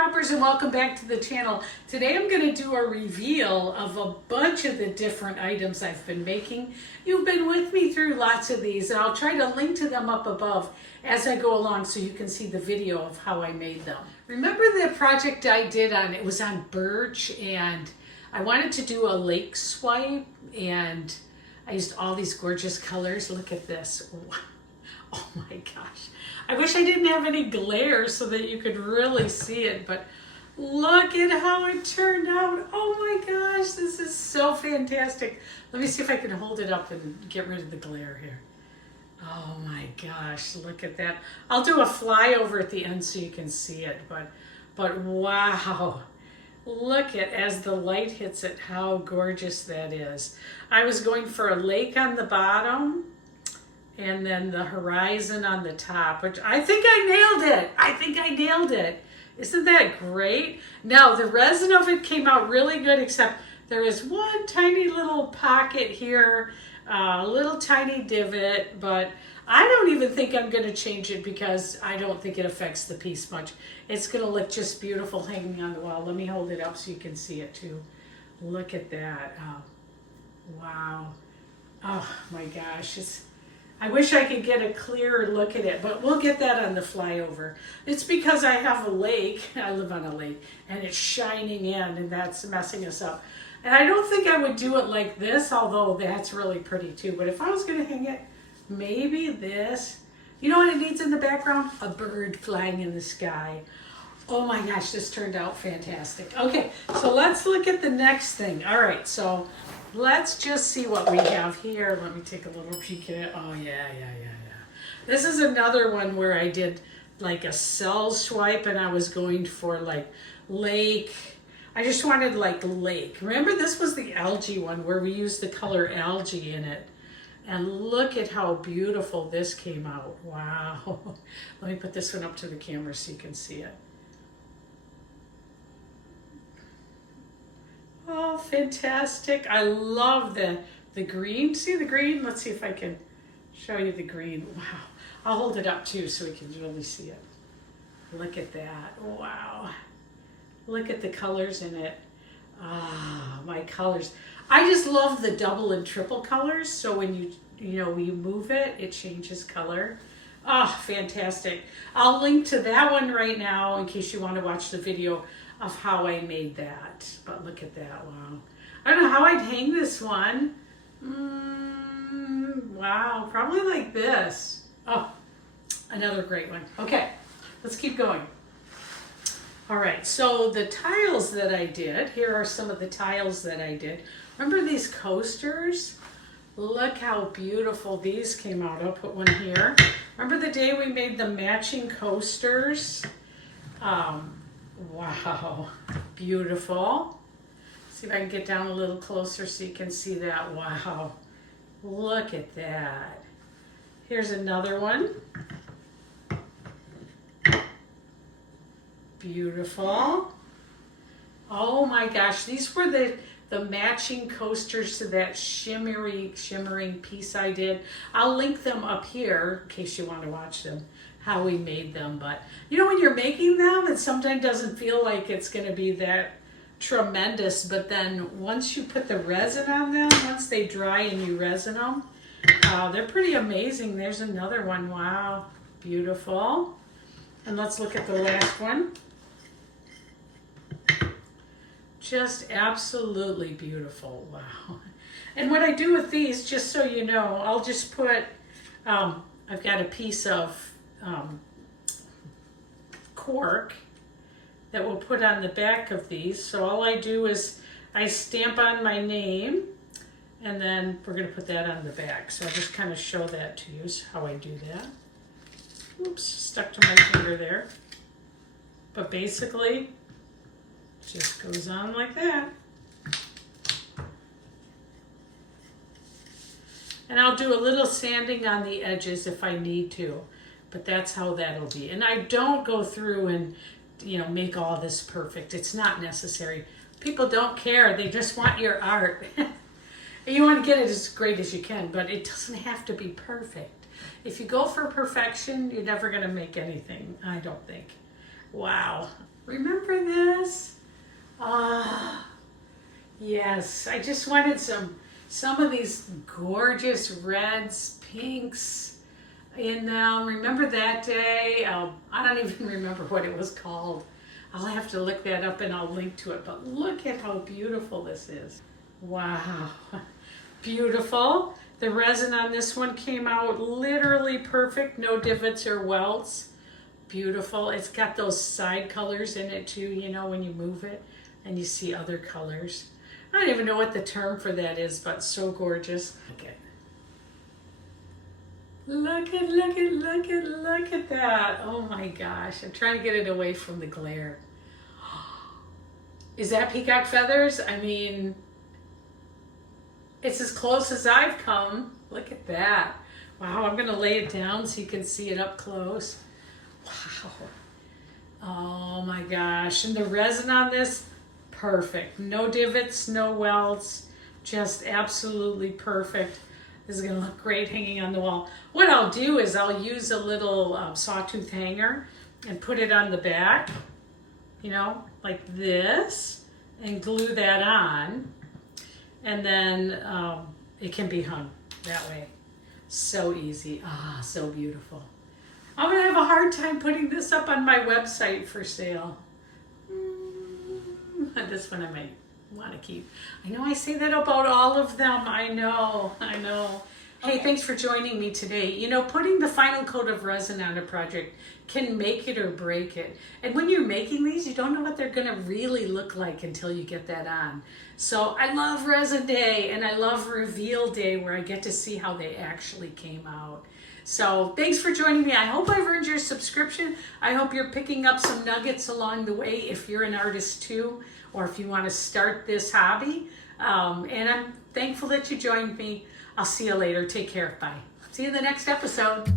droppers, and welcome back to the channel. Today I'm going to do a reveal of a bunch of the different items I've been making. You've been with me through lots of these, and I'll try to link to them up above as I go along so you can see the video of how I made them. Remember the project I did it was on birch, and I wanted to do a lake swipe, and I used all these gorgeous colors. Look at this. Oh my gosh. I wish I didn't have any glare so that you could really see it, but look at how it turned out. Oh my gosh, this is so fantastic. Let me see if I can hold it up and get rid of the glare here. Oh my gosh, look at that. I'll do a flyover at the end so you can see it, but wow. Look at, as the light hits it, how gorgeous that is. I was going for a lake on the bottom, and then the horizon on the top, which I think I nailed it. I think I nailed it. Isn't that great? Now, the resin of it came out really good, except there is one tiny little pocket here, a little tiny divot, but I don't even think I'm going to change it because I don't think it affects the piece much. It's going to look just beautiful hanging on the wall. Let me hold it up so you can see it too. Look at that. Wow. Oh my gosh. I wish I could get a clearer look at it, but we'll get that on the flyover. It's because I have a lake, I live on a lake, and it's shining in, and that's messing us up. And I don't think I would do it like this, although that's really pretty too. But if I was gonna hang it, maybe this. You know what it needs in the background? A bird flying in the sky. Oh my gosh, this turned out fantastic. Okay, so let's look at the next thing. All right, so let's just see what we have here. Let me take a little peek at it. Oh, yeah. This is another one where I did like a cell swipe, and I was going for like lake. I just wanted like lake. Remember, this was the algae one where we used the color algae in it. And look at how beautiful this came out. Wow. Let me put this one up to the camera so you can see it. Oh, fantastic. I love the green. See the green? Let's see if I can show you the green. Wow. I'll hold it up too so we can really see it. Look at that. Wow. Look at the colors in it. Ah, my colors. I just love the double and triple colors. So when you move it, it changes color. Oh, fantastic. I'll link to that one right now in case you want to watch the video of how I made that. But look at that, wow. I don't know how I'd hang this one. Wow, probably like this. Oh, another great one. Okay, let's keep going. All right, so the tiles that I did, here are some of the tiles that I did. Remember these coasters? Look how beautiful these came out. I'll put one here. Remember the day we made the matching coasters? Wow, beautiful. See if I can get down a little closer so you can see that. Wow, look at that. Here's another one. Beautiful. Oh my gosh, these were the matching coasters to that shimmering piece I did. I'll link them up here in case you want to watch them, how we made them. But you know, when you're making them, it sometimes doesn't feel like it's going to be that tremendous, but then once you put the resin on them, once they dry and you resin them, they're pretty amazing. There's another one. Wow, beautiful. And let's look at the last one. Just absolutely beautiful. Wow. And what I do with these, just so you know, I'll just put, I've got a piece of cork that we'll put on the back of these. So all I do is I stamp on my name, and then we're going to put that on the back. So I'll just kind of show that to you, how I do that. Oops, stuck to my finger there. But basically, it just goes on like that. And I'll do a little sanding on the edges if I need to, but that's how that'll be. And I don't go through and, make all this perfect. It's not necessary. People don't care. They just want your art. You want to get it as great as you can, but it doesn't have to be perfect. If you go for perfection, you're never going to make anything, I don't think. Wow. Remember Yes, I just wanted some of these gorgeous reds, pinks in them. Remember that day? I don't even remember what it was called. I'll have to look that up and I'll link to it. But look at how beautiful this is. Wow. Beautiful. The resin on this one came out literally perfect. No divots or welts. Beautiful. It's got those side colors in it too, you know, when you move it and you see other colors. I don't even know what the term for that is, but so gorgeous. Look at that. Oh my gosh. I'm trying to get it away from the glare. Is that peacock feathers? I mean, it's as close as I've come. Look at that. Wow, I'm gonna lay it down so you can see it up close. Wow. Oh my gosh. And the resin on this, perfect. No divots, no welts, just absolutely perfect. This is gonna look great hanging on the wall. What I'll do is I'll use a little sawtooth hanger and put it on the back, you know, like this, and glue that on. And then it can be hung that way. So easy. Ah, so beautiful. I'm gonna have a hard time putting this up on my website for sale. This one I might want to keep. I know I say that about all of them. I know. Hey, thanks for joining me today. You know, putting the final coat of resin on a project can make it or break it. And when you're making these, you don't know what they're gonna really look like until you get that on. So I love Resin Day and I love Reveal Day where I get to see how they actually came out. So thanks for joining me. I hope I've earned your subscription. I hope you're picking up some nuggets along the way if you're an artist too, or if you want to start this hobby. And I'm thankful that you joined me. I'll see you later. Take care. Bye. See you in the next episode.